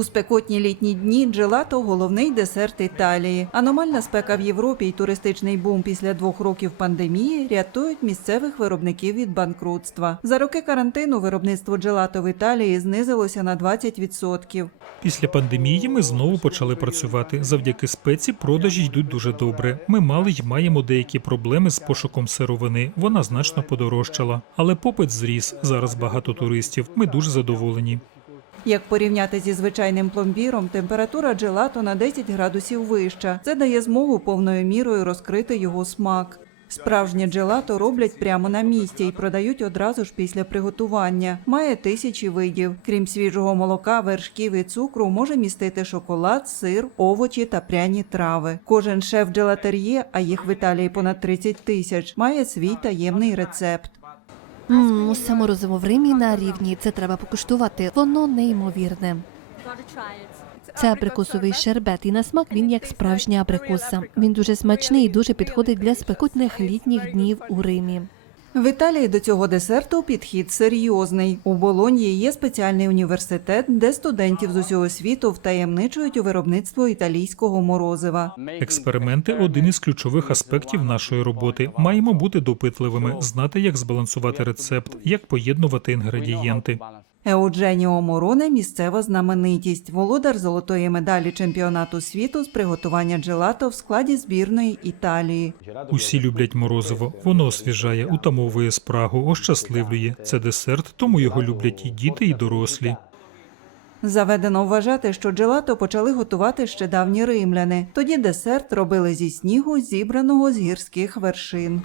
У спекотні літні дні джелато – головний десерт Італії. Аномальна спека в Європі і туристичний бум після двох років пандемії рятують місцевих виробників від банкрутства. За роки карантину виробництво джелато в Італії знизилося на 20%. Після пандемії ми знову почали працювати. Завдяки спеці продажі йдуть дуже добре. Ми мали й маємо деякі проблеми з пошуком сировини. Вона значно подорожчала. Але попит зріс. Зараз багато туристів. Ми дуже задоволені. Як порівняти зі звичайним пломбіром, температура джелато на 10 градусів вища. Це дає змогу повною мірою розкрити його смак. Справжнє джелато роблять прямо на місці і продають одразу ж після приготування. Має тисячі видів. Крім свіжого молока, вершків і цукру, може містити шоколад, сир, овочі та пряні трави. Кожен шеф джелатер'є, а їх в Італії понад 30 тисяч, має свій таємний рецепт. Мм, усе морозиво в Римі на рівні. Це треба покуштувати. Воно неймовірне. Це абрикосовий шербет, і на смак він як справжня абрикоса. Він дуже смачний і дуже підходить для спекотних літніх днів у Римі. В Італії до цього десерту підхід серйозний. У Болоньї є спеціальний університет, де студентів з усього світу втаємничують у виробництво італійського морозива. Експерименти один із ключових аспектів нашої роботи. Маємо бути допитливими, знати, як збалансувати рецепт, як поєднувати інгредієнти. Еудженіо Мороне – місцева знаменитість, володар золотої медалі чемпіонату світу з приготування джелато в складі збірної Італії. Усі люблять морозиво. Воно освіжає, утамовує спрагу, ощасливлює. Це десерт, тому його люблять і діти, і дорослі. Заведено вважати, що джелато почали готувати ще давні римляни. Тоді десерт робили зі снігу, зібраного з гірських вершин.